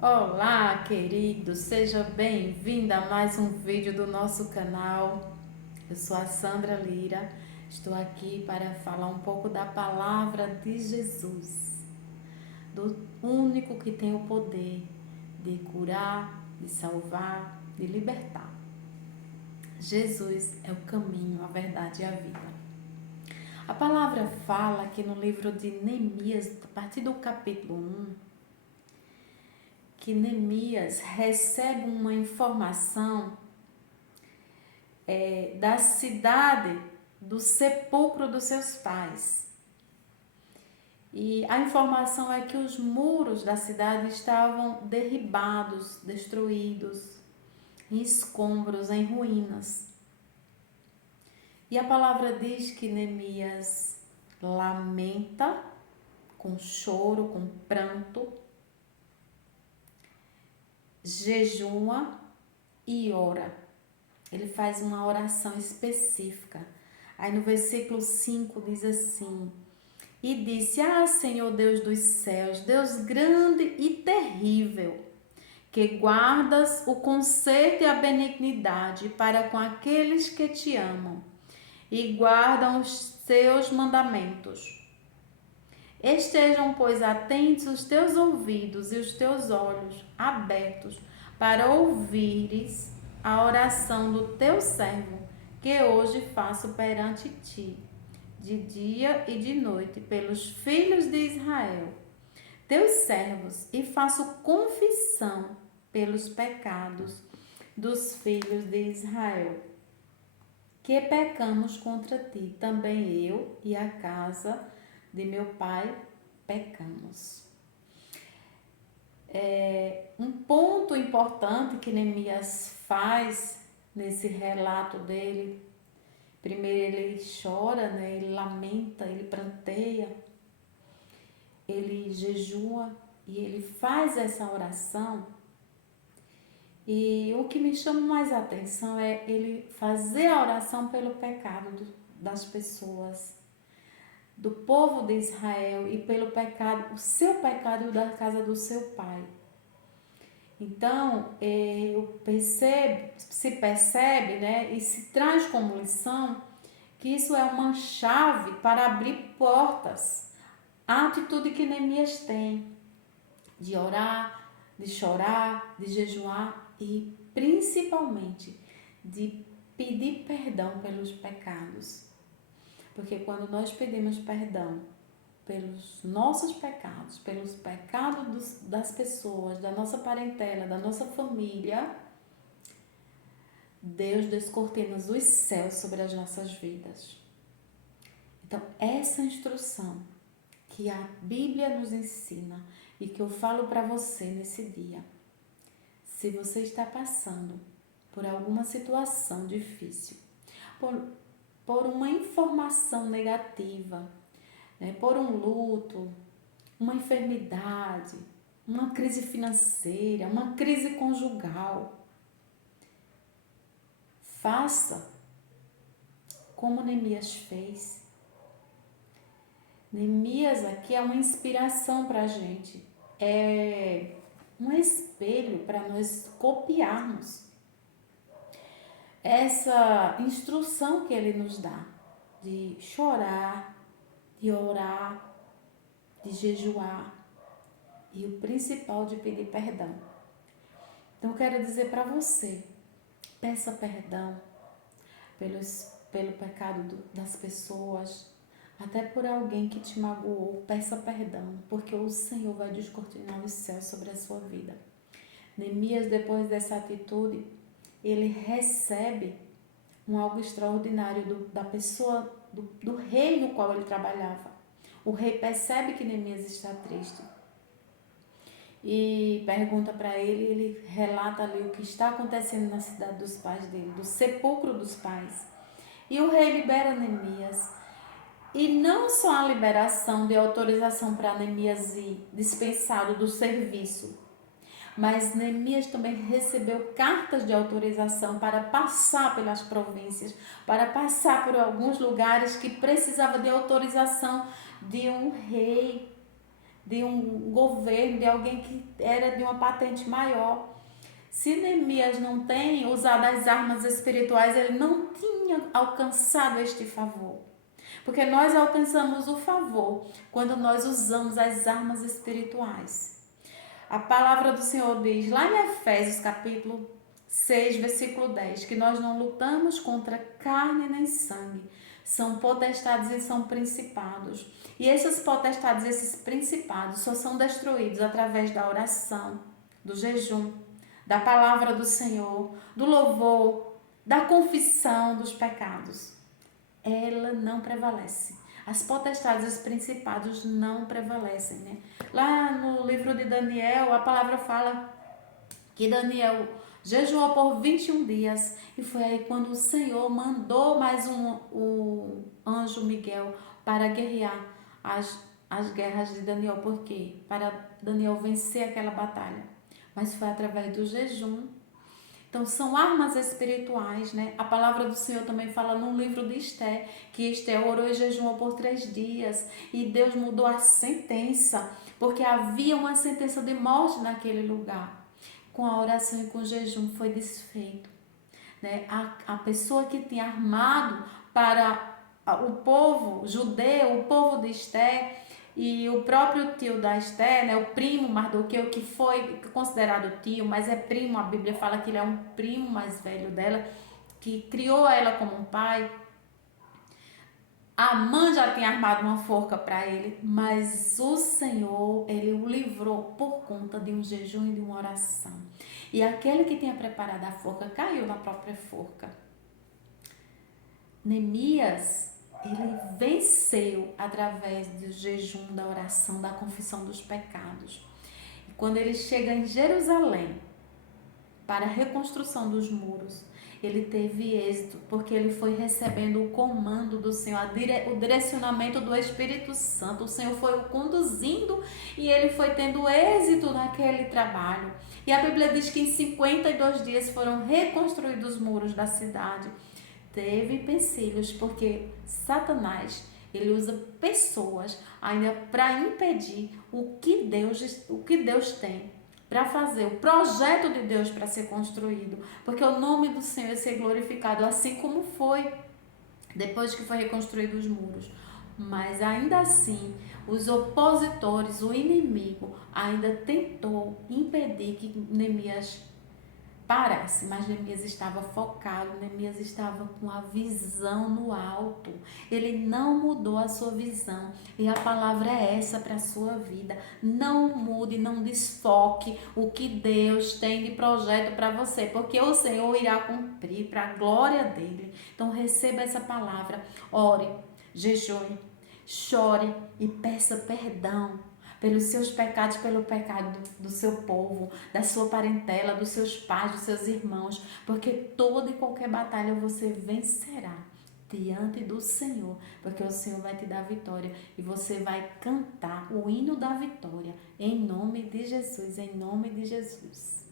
Olá, querido, seja bem-vinda a mais um vídeo do nosso canal. Eu sou a Sandra Lira, estou aqui para falar um pouco da palavra de Jesus, do único que tem o poder de curar, de salvar, de libertar. Jesus é o caminho, a verdade e a vida. A palavra fala aqui no livro de Neemias, a partir do capítulo 1, que Neemias recebe uma informação da cidade, do sepulcro dos seus pais. E a informação é que os muros da cidade estavam derribados, destruídos, em escombros, em ruínas. E a palavra diz que Neemias lamenta com choro, com pranto, jejua e ora. Ele faz uma oração específica. Aí no versículo 5 diz assim: E disse: Senhor Deus dos céus, Deus grande e terrível, que guardas o conserto e a benignidade para com aqueles que te amam e guardam os teus mandamentos. Estejam, pois, atentos os teus ouvidos e os teus olhos abertos para ouvires a oração do teu servo, que hoje faço perante ti, de dia e de noite, pelos filhos de Israel, teus servos, e faço confissão pelos pecados dos filhos de Israel, que pecamos contra ti, também eu e a casa de meu pai pecamos. Um ponto importante que Neemias faz nesse relato dele, primeiro ele chora, né? Ele lamenta, ele pranteia, ele jejua e ele faz essa oração. E o que me chama mais a atenção é ele fazer a oração pelo pecado das pessoas, do povo de Israel, e pelo pecado, o seu pecado e o da casa do seu pai. Então, se percebe, né, e se traz como lição que isso é uma chave para abrir portas. A atitude que Neemias tem de orar, de chorar, de jejuar e principalmente de pedir perdão pelos pecados. Porque quando nós pedimos perdão pelos nossos pecados, pelos pecados das pessoas, da nossa parentela, da nossa família, Deus descortina os céus sobre as nossas vidas. Então, essa instrução que a Bíblia nos ensina e que eu falo para você nesse dia, se você está passando por alguma situação difícil, por uma informação negativa, né, por um luto, uma enfermidade, uma crise financeira, uma crise conjugal, faça como Neemias fez. Neemias aqui é uma inspiração para a gente, é um espelho para nós copiarmos essa instrução que ele nos dá de chorar, de orar, de jejuar e o principal, de pedir perdão. Então, eu quero dizer para você, peça perdão pelo pecado das pessoas, até por alguém que te magoou, peça perdão, porque o Senhor vai descortinar os céus sobre a sua vida. Neemias, depois dessa atitude, ele recebe algo extraordinário da pessoa, do rei no qual ele trabalhava. O rei percebe que Neemias está triste e pergunta para ele, ele relata ali o que está acontecendo na cidade dos pais dele, do sepulcro dos pais. E o rei libera Neemias. E não só a liberação de autorização para Neemias ir dispensado do serviço, mas Neemias também recebeu cartas de autorização para passar pelas províncias, para passar por alguns lugares que precisava de autorização de um rei, de um governo, de alguém que era de uma patente maior. Se Neemias não tem usado as armas espirituais, ele não tinha alcançado este favor. Porque nós alcançamos o favor quando nós usamos as armas espirituais. A palavra do Senhor diz lá em Efésios capítulo 6, versículo 10, que nós não lutamos contra carne nem sangue, são potestades e são principados. E essas potestades, esses principados, só são destruídos através da oração, do jejum, da palavra do Senhor, do louvor, da confissão dos pecados. Ela não prevalece. As potestades, os principados não prevalecem, né? Lá no livro de Daniel, a palavra fala que Daniel jejuou por 21 dias e foi aí quando o Senhor mandou mais o anjo Miguel para guerrear as guerras de Daniel. Por quê? Para Daniel vencer aquela batalha. Mas foi através do jejum. Então, são armas espirituais, né? A palavra do Senhor também fala no livro de Esté, que Esté orou e jejuou por 3 dias e Deus mudou a sentença, porque havia uma sentença de morte naquele lugar. Com a oração e com o jejum foi desfeito, né? A pessoa que tinha armado para o povo judeu, o povo de Esté, e o próprio tio da Esté, né, o primo Mardoqueu, que foi considerado tio, mas é primo, a Bíblia fala que ele é um primo mais velho dela, que criou ela como um pai. A mãe já tinha armado uma forca para ele, mas o Senhor, ele o livrou por conta de um jejum e de uma oração. E aquele que tinha preparado a forca caiu na própria forca. Neemias, ele venceu através do jejum, da oração, da confissão dos pecados. E quando ele chega em Jerusalém para a reconstrução dos muros, ele teve êxito, porque ele foi recebendo o comando do Senhor, o direcionamento do Espírito Santo. O Senhor foi o conduzindo e ele foi tendo êxito naquele trabalho. E a Bíblia diz que em 52 dias foram reconstruídos os muros da cidade. Teve empecilhos, porque Satanás, ele usa pessoas ainda para impedir o que Deus tem para fazer, o projeto de Deus para ser construído, porque o nome do Senhor ia ser glorificado, assim como foi depois que foi reconstruído os muros. Mas ainda assim, os opositores, o inimigo, ainda tentou impedir que Neemias parasse, mas Neemias estava focado, Neemias estava com a visão no alto. Ele não mudou a sua visão. E a palavra é essa para a sua vida. Não mude, não desfoque o que Deus tem de projeto para você, porque o Senhor irá cumprir para a glória dele. Então receba essa palavra, ore, jejue, chore e peça perdão pelos seus pecados, pelo pecado do seu povo, da sua parentela, dos seus pais, dos seus irmãos, porque toda e qualquer batalha você vencerá diante do Senhor, porque o Senhor vai te dar vitória e você vai cantar o hino da vitória, em nome de Jesus, em nome de Jesus.